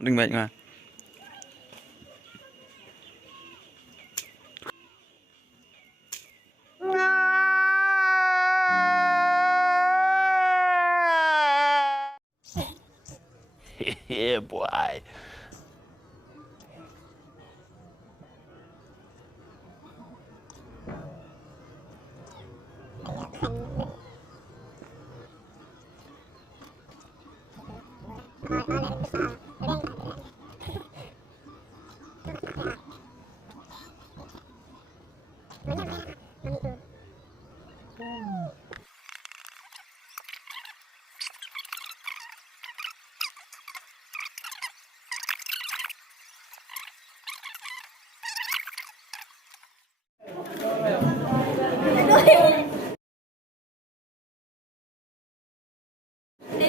Đừng bệnh mà. Yeah, boy.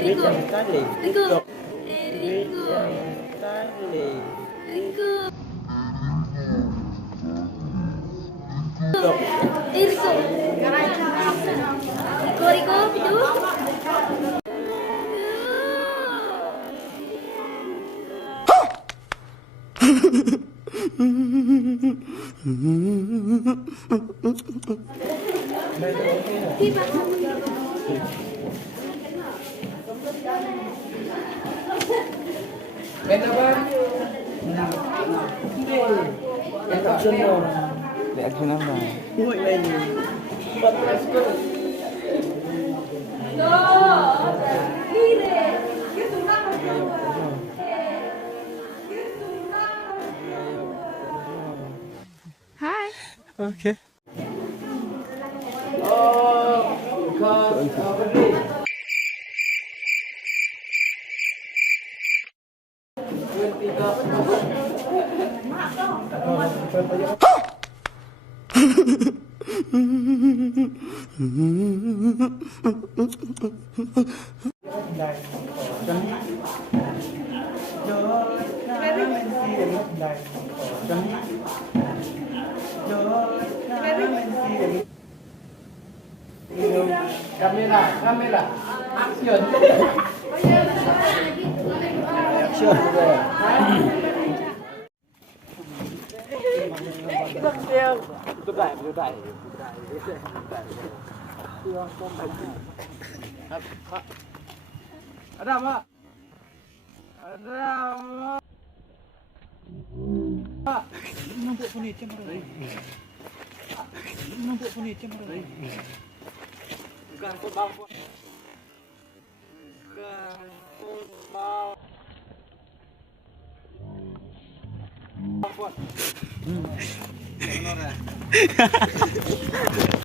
Rico. Rico. Rico. Rico. Rico, Rico, Benda ba? Hindi. Ito mo. Reaction naman. Uy, lady. Patras ko. Hi. Okay. Oh, because of this. カメラ、カメラ、アクション。アクションで。Betul dah, betul dah. Ada apa? Ada apa? Nampak furniture marah. Nampak furniture marah. Bukan kebal. Bukan kebal. Apa?